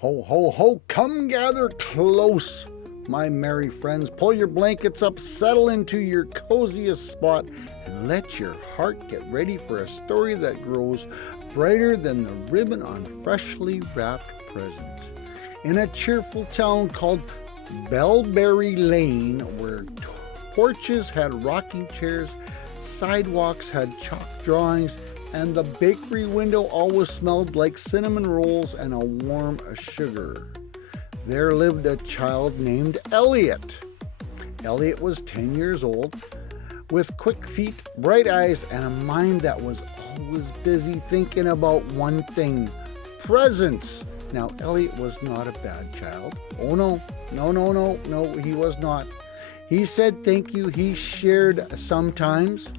Ho, ho, ho, come gather close, my merry friends. Pull your blankets up, settle into your coziest spot, and let your heart get ready for a story that grows brighter than the ribbon on freshly wrapped presents. In a cheerful town called Bellberry Lane, where porches had rocking chairs, sidewalks had chalk drawings, and the bakery window always smelled like cinnamon rolls and a warm sugar, there lived a child named Elliot. Elliot was 10 years old, with quick feet, bright eyes, and a mind that was always busy thinking about one thing: presents. Now, Elliot was not a bad child. Oh no, no, he was not. He said thank you, he shared sometimes.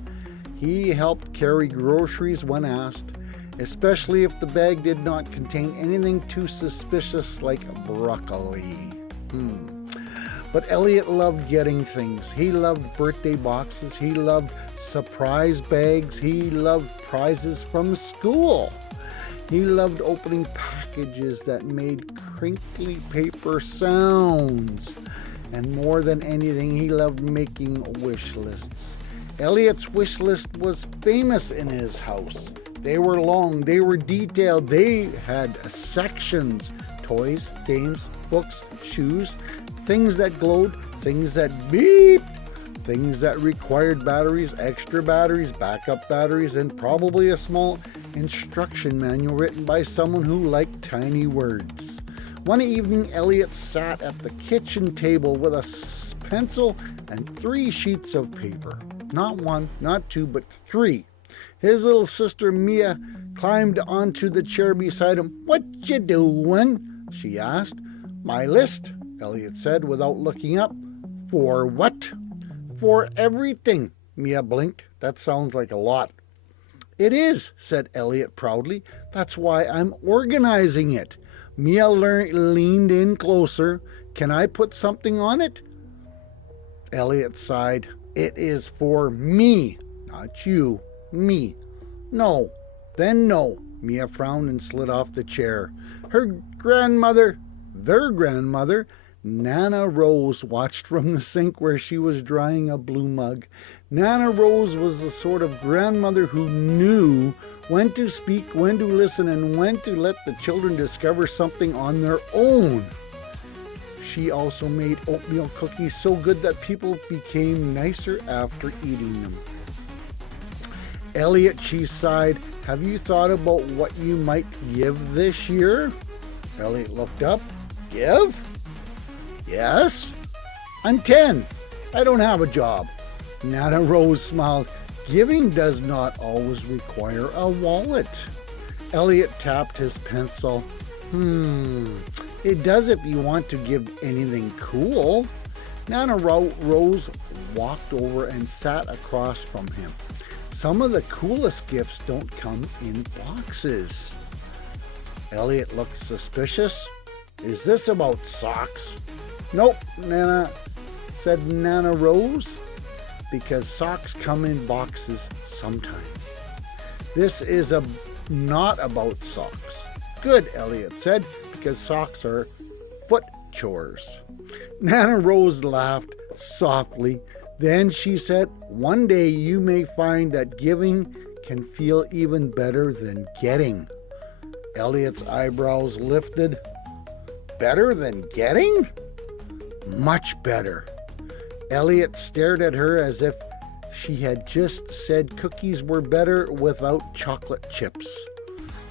He helped carry groceries when asked, especially if the bag did not contain anything too suspicious like broccoli. But Elliot loved getting things. He loved birthday boxes. He loved surprise bags. He loved prizes from school. He loved opening packages that made crinkly paper sounds. And more than anything, he loved making wish lists. Elliot's wish list was famous in his house. They were long, they were detailed, they had sections: toys, games, books, shoes, things that glowed, things that beeped, things that required batteries, extra batteries, backup batteries, and probably a small instruction manual written by someone who liked tiny words. One evening, Elliot sat at the kitchen table with a pencil and 3 sheets of paper. Not 1, not 2, but 3. His little sister Mia climbed onto the chair beside him. "What you doing?" she asked. "My list," Elliot said without looking up. "For what?" "For everything," Mia blinked. "That sounds like a lot." "It is," said Elliot proudly. "That's why I'm organizing it." Mia leaned in closer. "Can I put something on it?" Elliot sighed. "It is for me, not you. Me." "No, then no." Mia frowned and slid off the chair. Their grandmother, Nana Rose, watched from the sink where she was drying a blue mug. Nana Rose was the sort of grandmother who knew when to speak, when to listen, and when to let the children discover something on their own. She also made oatmeal cookies so good that people became nicer after eating them. "Elliot," she sighed, "have you thought about what you might give this year?" Elliot looked up. "Give?" "Yes. I'm 10. I don't have a job." Nana Rose smiled. "Giving does not always require a wallet." Elliot tapped his pencil. It does if you want to give anything cool." Nana Rose walked over and sat across from him. "Some of the coolest gifts don't come in boxes." Elliot looked suspicious. "Is this about socks?" "Nope, said Nana Rose, "because socks come in boxes sometimes. This is not about socks." "Good," Elliot said, "because socks are foot chores." Nana Rose laughed softly. Then she said, "One day you may find that giving can feel even better than getting." Elliot's eyebrows lifted. "Better than getting?" "Much better." Elliot stared at her as if she had just said cookies were better without chocolate chips.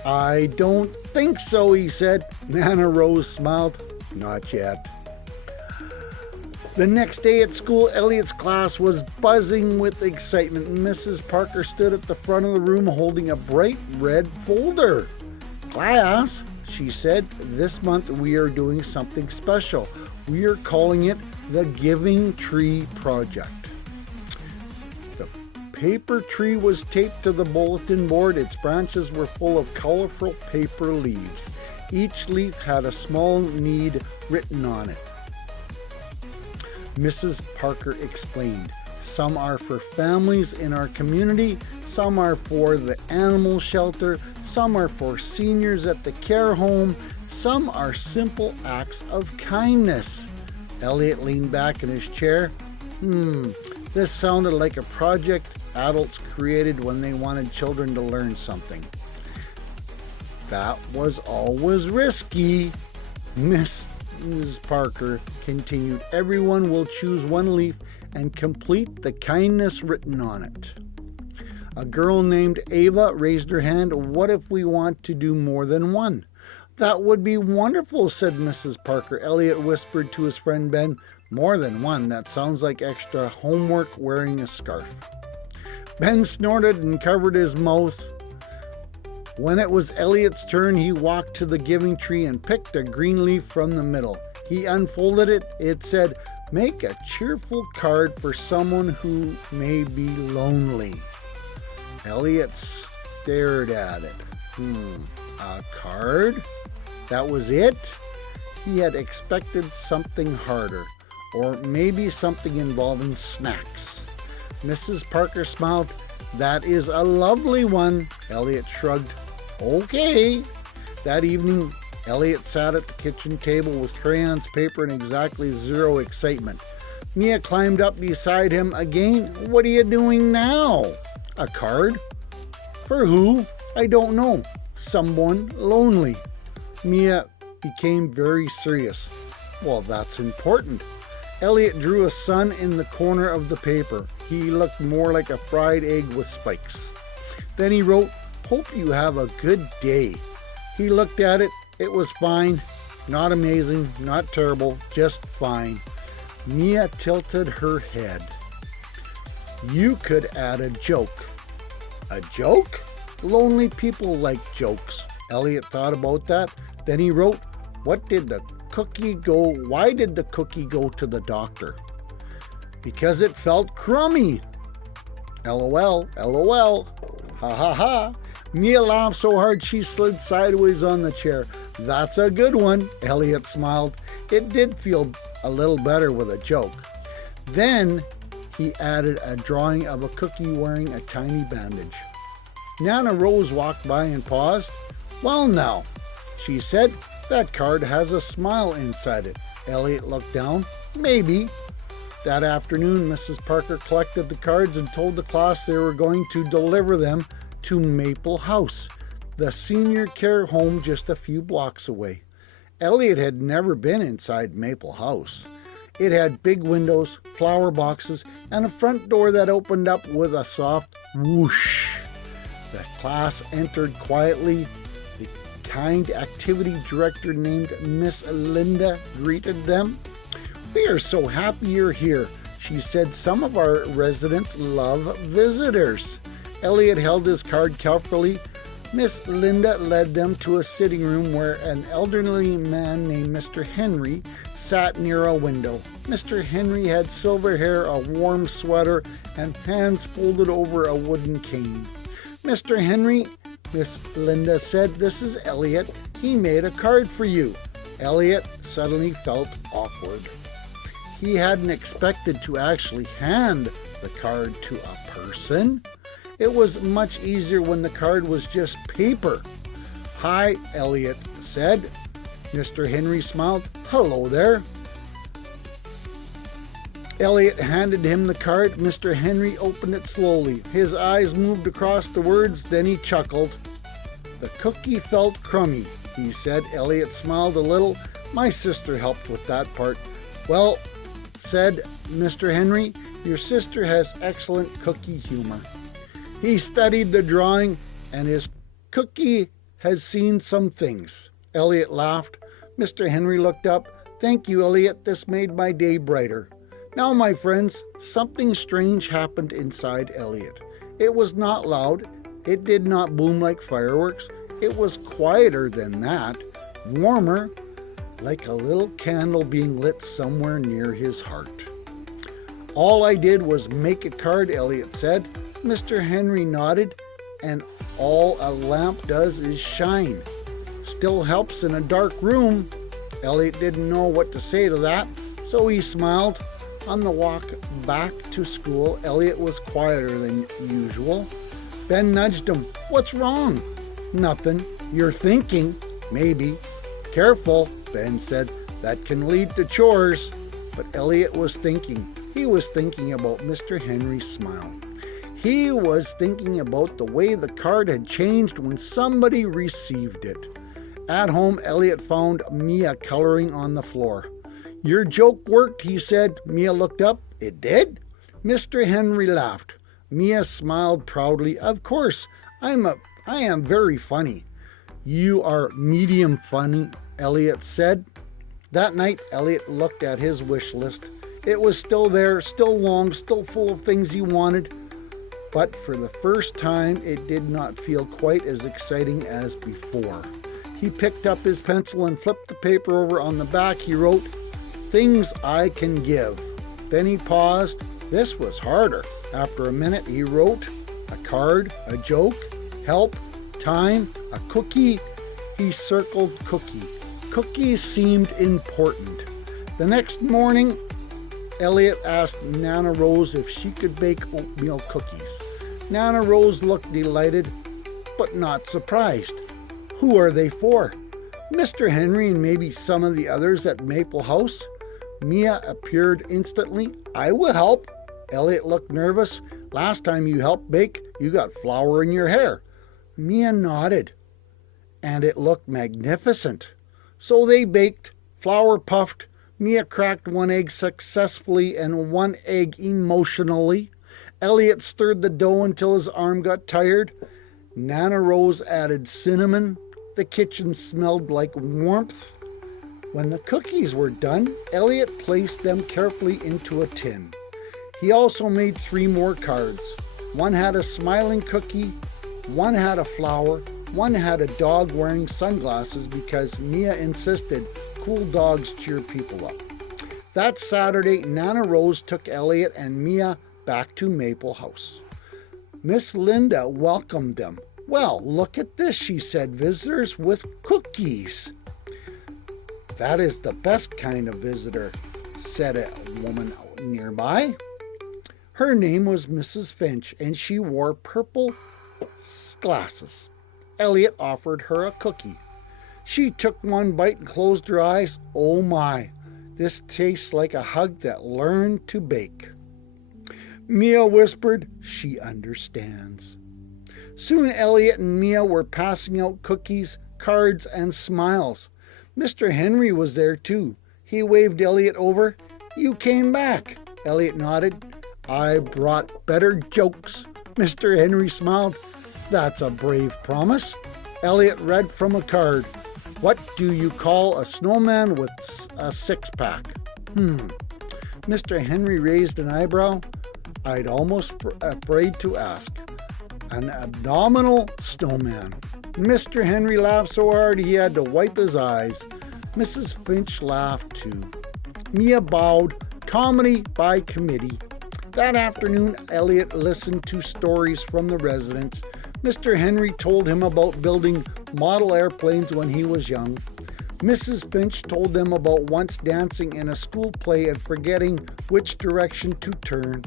"I don't think so," he said. Nana Rose smiled. "Not yet." The next day at school, Elliot's class was buzzing with excitement. Mrs. Parker stood at the front of the room holding a bright red folder. "Class," she said, "this month we are doing something special. We are calling it the Giving Tree Project." The paper tree was taped to the bulletin board. Its branches were full of colorful paper leaves. Each leaf had a small need written on it. Mrs. Parker explained, "Some are for families in our community, some are for the animal shelter, some are for seniors at the care home, Some are simple acts of kindness. Elliot leaned back in his chair. This sounded like a project adults created when they wanted children to learn something. That was always risky. Mrs. Parker continued, everyone will choose one leaf and complete the kindness written on it. A girl named Ava raised her hand. What if we want to do more than one? That would be wonderful, said Mrs. Parker. Elliot whispered to his friend Ben, more than one, that sounds like extra homework wearing a scarf. Ben snorted and covered his mouth. When it was Elliot's turn, he walked to the giving tree and picked a green leaf from the middle. He unfolded it. It said, make a cheerful card for someone who may be lonely. Elliot stared at it. A card? That was it? He had expected something harder, or maybe something involving snacks. Mrs. Parker smiled. That is a lovely one. Elliot shrugged. Okay. That evening, Elliot sat at the kitchen table with crayons, paper, and exactly zero excitement. Mia climbed up beside him again. What are you doing now? A card? For who? I don't know. Someone lonely. Mia became very serious. Well, that's important. Elliot drew a sun in the corner of the paper. He looked more like a fried egg with spikes. Then he wrote, hope you have a good day. He looked at it. It was fine. Not amazing, not terrible, just fine. Mia tilted her head. You could add a joke. A joke? Lonely people like jokes. Elliot thought about that. Then he wrote, why did the cookie go to the doctor? Because it felt crummy. LOL, LOL. Ha ha ha. Mia laughed so hard she slid sideways on the chair. That's a good one, Elliot smiled. It did feel a little better with a joke. Then he added a drawing of a cookie wearing a tiny bandage. Nana Rose walked by and paused. Well now, she said, that card has a smile inside it. Elliot looked down. Maybe. That afternoon, Mrs. Parker collected the cards and told the class they were going to deliver them to Maple House, the senior care home just a few blocks away. Elliot had never been inside Maple House. It had big windows, flower boxes, and a front door that opened up with a soft whoosh. The class entered quietly. The kind activity director named Miss Linda greeted them. We are so happy you're here, she said. Some of our residents love visitors. Elliot held his card carefully. Miss Linda led them to a sitting room where an elderly man named Mr. Henry sat near a window. Mr. Henry had silver hair, a warm sweater, and hands folded over a wooden cane. Mr. Henry, Miss Linda said, this is Elliot. He made a card for you. Elliot suddenly felt awkward. He hadn't expected to actually hand the card to a person. It was much easier when the card was just paper. Hi, Elliot said. Mr. Henry smiled. Hello there. Elliot handed him the card. Mr. Henry opened it slowly. His eyes moved across the words, then he chuckled. The cookie felt crummy, he said. Elliot smiled a little. My sister helped with that part. Well, said Mr. Henry, your sister has excellent cookie humor. He studied the drawing, and his cookie has seen some things. Elliot laughed. Mr. Henry looked up. Thank you, Elliot. This made my day brighter. Now, my friends, something strange happened inside Elliot. It was not loud. It did not boom like fireworks. It was quieter than that, warmer, like a little candle being lit somewhere near his heart. All I did was make a card, Elliot said. Mr. Henry nodded, and all a lamp does is shine. Still helps in a dark room. Elliot didn't know what to say to that, so he smiled. On the walk back to school, Elliot was quieter than usual. Ben nudged him. What's wrong? Nothing. You're thinking. Maybe. Careful, Ben said. That can lead to chores. But Elliot was thinking. He was thinking about Mr. Henry's smile. He was thinking about the way the card had changed when somebody received it. At home, Elliot found Mia coloring on the floor. Your joke worked, he said. Mia looked up. It did? Mr. Henry laughed. Mia smiled proudly. Of course, I am very funny. You are medium funny, Elliot said. That night, Elliot looked at his wish list. It was still there, still long, still full of things he wanted. But for the first time, it did not feel quite as exciting as before. He picked up his pencil and flipped the paper over. On the back, he wrote, Things I can give. Then he paused. This was harder. After a minute, he wrote, a card, a joke, help, time, a cookie. He circled cookie. Cookies seemed important. The next morning, Elliot asked Nana Rose if she could bake oatmeal cookies. Nana Rose looked delighted, but not surprised. Who are they for? Mr. Henry and maybe some of the others at Maple House? Mia appeared instantly. I will help. Elliot looked nervous. Last time you helped bake, you got flour in your hair. Mia nodded, and it looked magnificent. So they baked, flour puffed. Mia cracked one egg successfully and one egg emotionally. Elliot stirred the dough until his arm got tired. Nana Rose added cinnamon. The kitchen smelled like warmth. When the cookies were done, Elliot placed them carefully into a tin. He also made 3 more cards. One had a smiling cookie, one had a flower, one had a dog wearing sunglasses because Mia insisted cool dogs cheer people up. That Saturday, Nana Rose took Elliot and Mia back to Maple House. Miss Linda welcomed them. Well, look at this, she said, visitors with cookies. That is the best kind of visitor, said a woman nearby. Her name was Mrs. Finch, and she wore purple glasses. Elliot offered her a cookie. She took one bite and closed her eyes. Oh my, this tastes like a hug that learned to bake. Mia whispered, she understands. Soon Elliot and Mia were passing out cookies, cards, and smiles. Mr. Henry was there too. He waved Elliot over. You came back. Elliot nodded. I brought better jokes. Mr. Henry smiled. That's a brave promise. Elliot read from a card. What do you call a snowman with a six-pack? Mr. Henry raised an eyebrow. I'd almost afraid to ask. An abdominal snowman. Mr. Henry laughed so hard he had to wipe his eyes. Mrs. Finch laughed too. Mia bowed. Comedy by committee. That afternoon, Elliot listened to stories from the residents. Mr. Henry told him about building model airplanes when he was young. Mrs. Finch told them about once dancing in a school play and forgetting which direction to turn.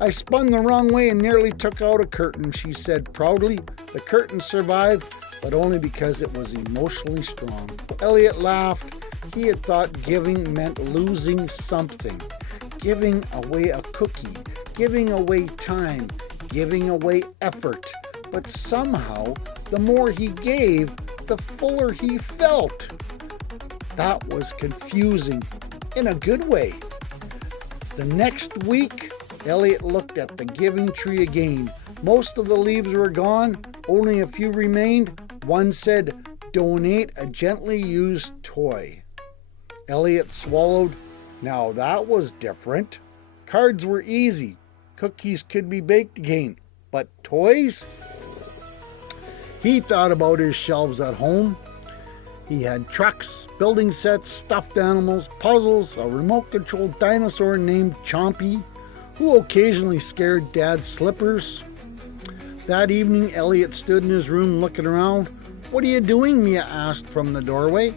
I spun the wrong way and nearly took out a curtain, she said proudly. The curtain survived, but only because it was emotionally strong. Elliot laughed. He had thought giving meant losing something. Giving away a cookie, giving away time, giving away effort. But somehow, the more he gave, the fuller he felt. That was confusing, in a good way. The next week, Elliot looked at the giving tree again. Most of the leaves were gone, only a few remained. One said, donate a gently used toy. Elliot swallowed. Now that was different. Cards were easy. Cookies could be baked again. But toys? He thought about his shelves at home. He had trucks, building sets, stuffed animals, puzzles, a remote-controlled dinosaur named Chompy, who occasionally scared Dad's slippers. That evening, Elliot stood in his room looking around. What are you doing? Mia asked from the doorway.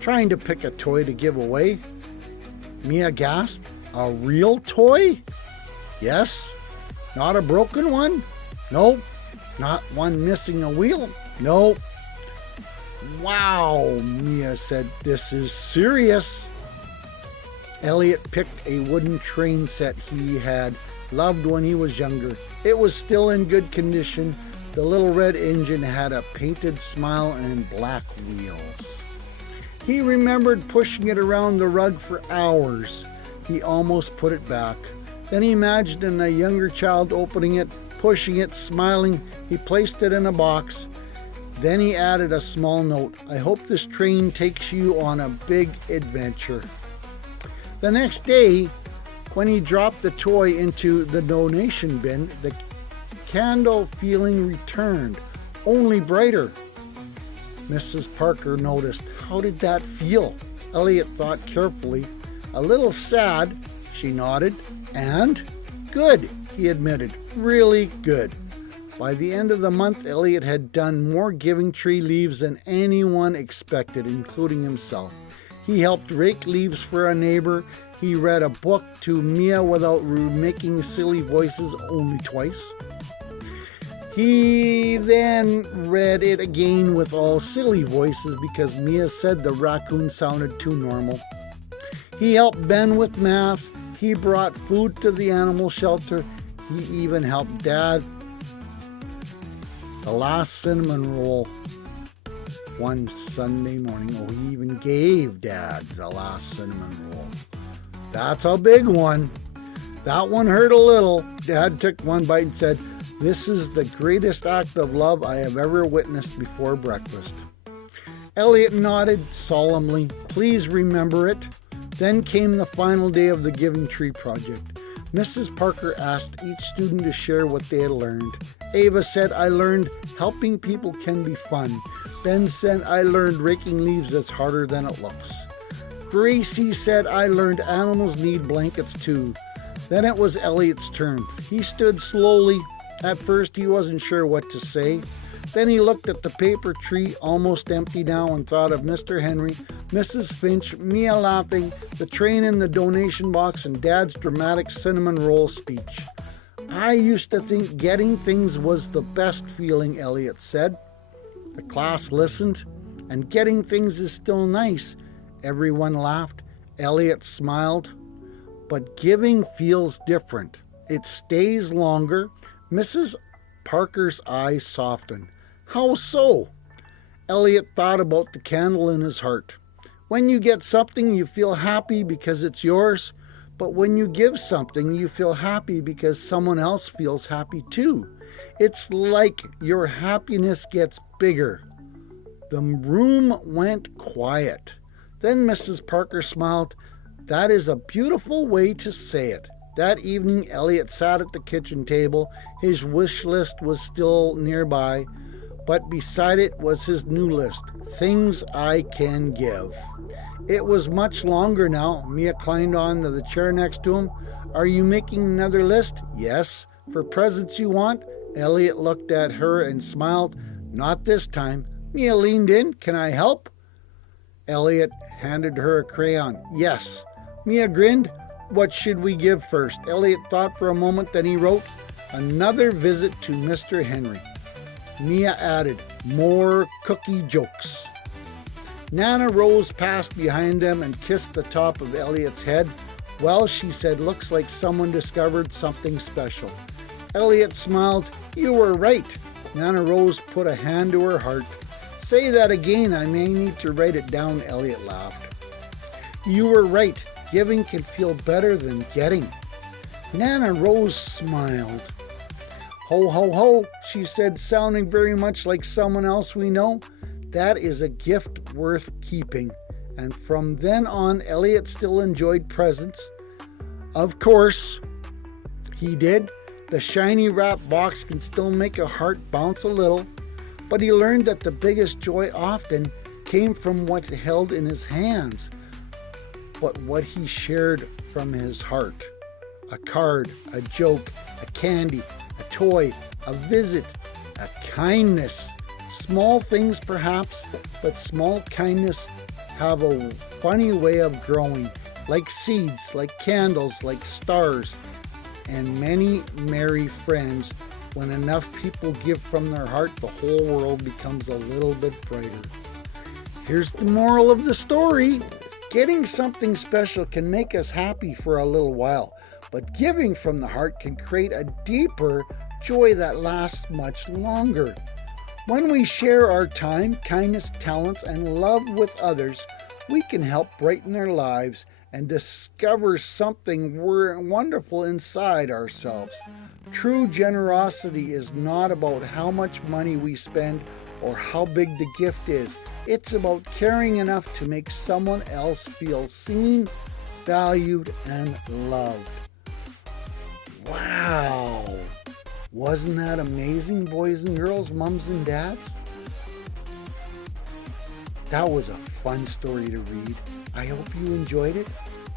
Trying to pick a toy to give away. Mia gasped. A real toy? Yes. Not a broken one? No. Not one missing a wheel? No. Wow, Mia Mia said, "This is serious." Elliot picked a wooden train set he had loved when he was younger. It was still in good condition. The little red engine had a painted smile and black wheels. He remembered pushing it around the rug for hours. He almost put it back. Then he imagined a younger child opening it, pushing it, smiling. He placed it in a box. Then he added a small note. "I hope this train takes you on a big adventure." The next day, when he dropped the toy into the donation bin, the candle feeling returned, only brighter. Mrs. Parker noticed. "How did that feel?" Elliot thought carefully. "A little sad," she nodded. "And good," he admitted. "Really good." By the end of the month, Elliot had done more giving tree leaves than anyone expected, including himself. He helped rake leaves for a neighbor. He read a book to Mia without making silly voices, only twice. He then read it again with all silly voices because Mia said the raccoon sounded too normal. He helped Ben with math. He brought food to the animal shelter. He even helped Dad the last cinnamon roll one Sunday morning. Oh, he even gave Dad the last cinnamon roll. That's a big one. That one hurt a little. Dad took one bite and said, "This is the greatest act of love I have ever witnessed before breakfast." Elliot nodded solemnly. "Please remember it." Then came the final day of the Giving Tree Project. Mrs. Parker asked each student to share what they had learned. Ava said, "I learned helping people can be fun." Ben said, "I learned raking leaves is harder than it looks." Gracie said, "I learned animals need blankets too." Then it was Elliot's turn. He stood slowly. At first he wasn't sure what to say. Then he looked at the paper tree, almost empty now, and thought of Mr. Henry, Mrs. Finch, Mia laughing, the train in the donation box, and Dad's dramatic cinnamon roll speech. "I used to think getting things was the best feeling," Elliot said. The class listened. "And getting things is still nice." Everyone laughed. Elliot smiled. "But giving feels different. It stays longer." Mrs. Parker's eyes softened. "How so?" Elliot thought about the candle in his heart. When you get something, you feel happy because it's yours. But when you give something, you feel happy because someone else feels happy too. It's like your happiness gets bigger. The room went quiet. Then Mrs. Parker smiled. "That is a beautiful way to say it." That evening, Elliot sat at the kitchen table. His wish list was still nearby, but beside it was his new list, things I can give. It was much longer now. Mia climbed onto the chair next to him. "Are you making another list?" "Yes." "For presents you want?" Elliot looked at her and smiled. "Not this time." Mia leaned in. "Can I help?" Elliot handed her a crayon. "Yes." Mia grinned. "What should we give first?" Elliot thought for a moment, then he wrote, "Another visit to Mr. Henry." Mia added, "More cookie jokes." Nana Rose passed behind them and kissed the top of Elliot's head. "Well," she said, "looks like someone discovered something special." Elliot smiled. "You were right." Nana Rose put a hand to her heart. "Say that again. I may need to write it down," Elliot laughed. "You were right. Giving can feel better than getting." Nana Rose smiled. "Ho, ho, ho," she said, sounding very much like someone else we know. "That is a gift worth keeping." And from then on, Elliot still enjoyed presents. Of course, he did. The shiny wrap box can still make a heart bounce a little. But he learned that the biggest joy often came from what he held in his hands, but what he shared from his heart. A card, a joke, a candy, a toy, a visit, a kindness. Small things perhaps, but small kindness have a funny way of growing, like seeds, like candles, like stars, and many merry friends. When enough people give from their heart, the whole world becomes a little bit brighter. Here's the moral of the story. Getting something special can make us happy for a little while, but giving from the heart can create a deeper joy that lasts much longer. When we share our time, kindness, talents, and love with others, we can help brighten their lives and discover something wonderful inside ourselves. True generosity is not about how much money we spend or how big the gift is. It's about caring enough to make someone else feel seen, valued, and loved. Wow! Wasn't that amazing, boys and girls, mums and dads? That was a fun story to read. I hope you enjoyed it.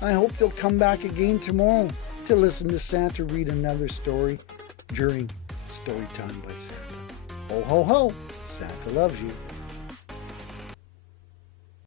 I hope you'll come back again tomorrow to listen to Santa read another story during Storytime by Santa. Ho, ho, ho! Santa loves you.